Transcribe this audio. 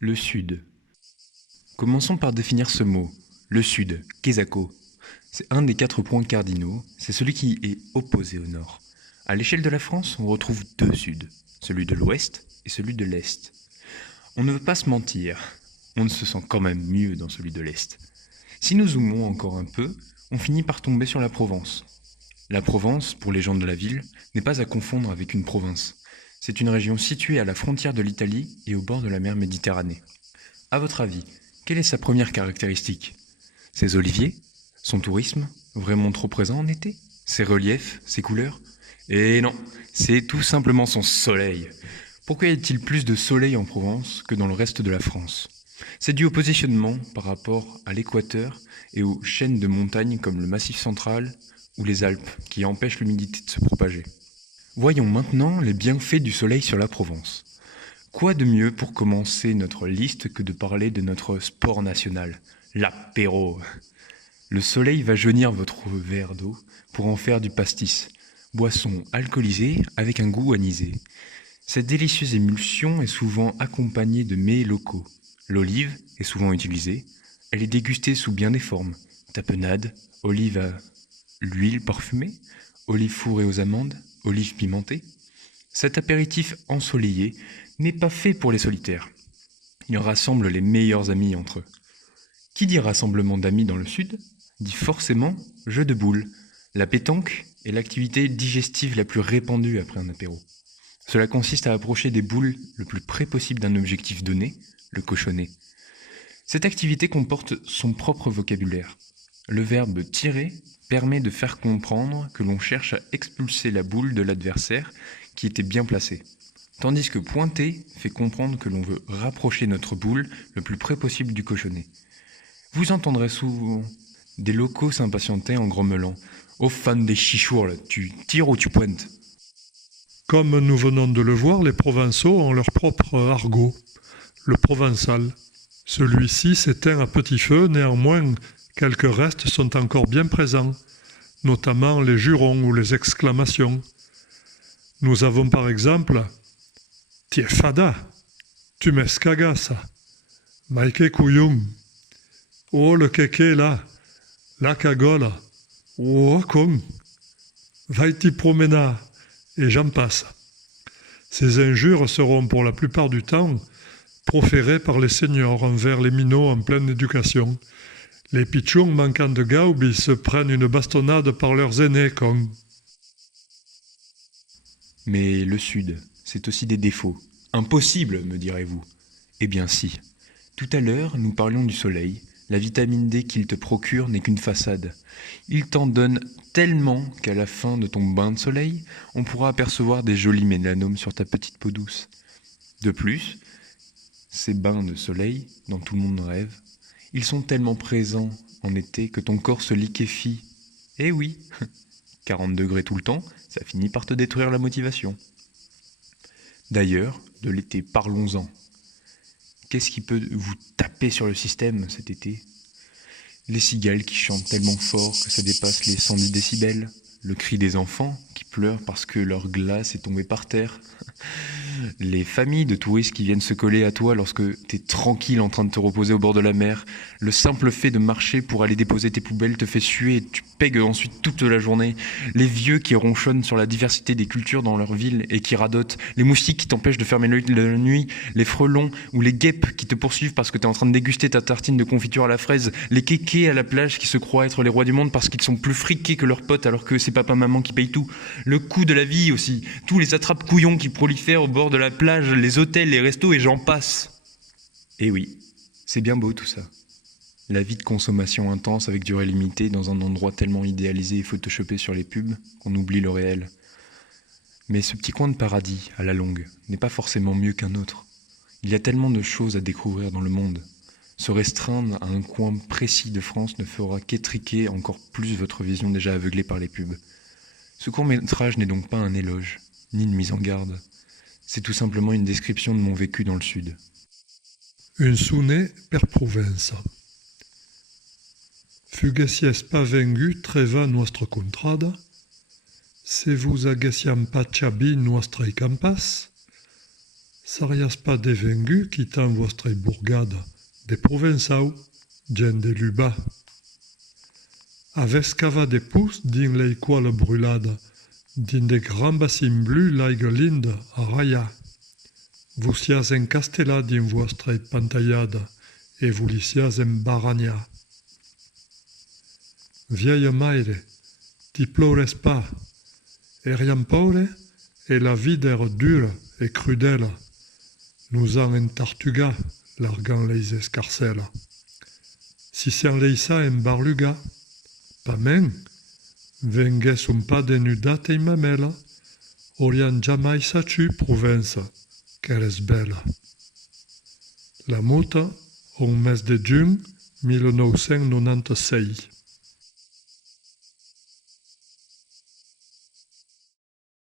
Le Sud. Commençons par définir ce mot. Le Sud, Kezako. C'est un des 4 points cardinaux, c'est celui qui est opposé au Nord. À l'échelle de la France, on retrouve 2 Suds, celui de l'Ouest et celui de l'Est. On ne veut pas se mentir, on se sent quand même mieux dans celui de l'Est. Si nous zoomons encore un peu, on finit par tomber sur la Provence. La Provence, pour les gens de la ville, n'est pas à confondre avec une province. C'est une région située à la frontière de l'Italie et au bord de la mer Méditerranée. À votre avis, quelle est sa première caractéristique? Ses oliviers? Son tourisme? Vraiment trop présent en été? Ses reliefs? Ses couleurs? Et non, c'est tout simplement son soleil. Pourquoi y a-t-il plus de soleil en Provence que dans le reste de la France? C'est dû au positionnement par rapport à l'équateur et aux chaînes de montagnes comme le Massif central ou les Alpes qui empêchent l'humidité de se propager. Voyons maintenant les bienfaits du soleil sur la Provence. Quoi de mieux pour commencer notre liste que de parler de notre sport national, l'apéro? Le soleil va jaunir votre verre d'eau pour en faire du pastis, boisson alcoolisée avec un goût anisé. Cette délicieuse émulsion est souvent accompagnée de mets locaux. L'olive est souvent utilisée, elle est dégustée sous bien des formes, tapenade, olive à l'huile parfumée, olive fourrée aux amandes, olive pimentée. Cet apéritif ensoleillé n'est pas fait pour les solitaires. Il rassemble les meilleurs amis entre eux. Qui dit rassemblement d'amis dans le Sud, dit forcément jeu de boules. La pétanque est l'activité digestive la plus répandue après un apéro. Cela consiste à approcher des boules le plus près possible d'un objectif donné, le cochonnet. Cette activité comporte son propre vocabulaire. Le verbe tirer permet de faire comprendre que l'on cherche à expulser la boule de l'adversaire qui était bien placée. Tandis que pointer fait comprendre que l'on veut rapprocher notre boule le plus près possible du cochonnet. Vous entendrez souvent des locaux s'impatienter en grommelant « Oh fan des chichours, là, tu tires ou tu pointes ?» Comme nous venons de le voir, les Provençaux ont leur propre argot, le provençal. Celui-ci s'éteint à petit feu, néanmoins quelques restes sont encore bien présents, notamment les jurons ou les exclamations. Nous avons par exemple « Tie fada, tu m'escagasa, maike couillon, oh le kéké là, la cagola, oh con, vai-t'y promener » et j'en passe. Ces injures seront pour la plupart du temps proférées par les seniors envers les minots en pleine éducation. Les pitchons manquant de gaube, ils se prennent une bastonnade par leurs aînés con. Mais le Sud, c'est aussi des défauts. Impossible, me direz-vous. Eh bien si. Tout à l'heure, nous parlions du soleil. La vitamine D qu'il te procure n'est qu'une façade. Il t'en donne tellement qu'à la fin de ton bain de soleil, on pourra apercevoir des jolis mélanomes sur ta petite peau douce. De plus, ces bains de soleil, dont tout le monde rêve, ils sont tellement présents en été que ton corps se liquéfie. Eh oui, 40 degrés tout le temps, ça finit par te détruire la motivation. D'ailleurs, de l'été, parlons-en. Qu'est-ce qui peut vous taper sur le système cet été? Les cigales qui chantent tellement fort que ça dépasse les 110 décibels. Le cri des enfants qui pleurent parce que leur glace est tombée par terre. Les familles de touristes qui viennent se coller à toi lorsque t'es tranquille en train de te reposer au bord de la mer. Le simple fait de marcher pour aller déposer tes poubelles te fait suer et tu pegues ensuite toute la journée. Les vieux qui ronchonnent sur la diversité des cultures dans leur ville et qui radotent. Les moustiques qui t'empêchent de fermer l'œil la nuit. Les frelons ou les guêpes qui te poursuivent parce que t'es en train de déguster ta tartine de confiture à la fraise. Les kékés à la plage qui se croient être les rois du monde parce qu'ils sont plus friqués que leurs potes alors que c'est papa-maman qui paye tout. Le coût de la vie aussi. Tous les attrape-couillons qui prolifèrent au bord de la plage, les hôtels, les restos et j'en passe. Et oui, c'est bien beau tout ça. La vie de consommation intense avec durée limitée dans un endroit tellement idéalisé et photoshopé sur les pubs qu'on oublie le réel. Mais ce petit coin de paradis, à la longue, n'est pas forcément mieux qu'un autre. Il y a tellement de choses à découvrir dans le monde. Se restreindre à un coin précis de France ne fera qu'étriquer encore plus votre vision déjà aveuglée par les pubs. Ce court-métrage n'est donc pas un éloge, ni une mise en garde. C'est tout simplement une description de mon vécu dans le Sud. Un sune per Provenza. Fuguesies pavengu treva nostra contrada, se vous agesiam pachabi nostrei campas, Sarias pas devengu quittant vostre bourgade, des provençaux, gen de luba. Avescava des pouces din l'eiquale brûlade, din des grands bassins bleus l'aigue linde à raya. Vous sias encastella din vostre pantallade, et vous lisias en baragna. Vieille maire, ti pleures pas, et rien paure, et la vie d'ère dure et crudelle, nous en tartuga, largant les escarcelles. Si s'en leisa en barluga, pas men, vengues un pas denudate in mamela, orian jamais sachu Provence, qu'eres belle. La muta, au mes de juin 1996.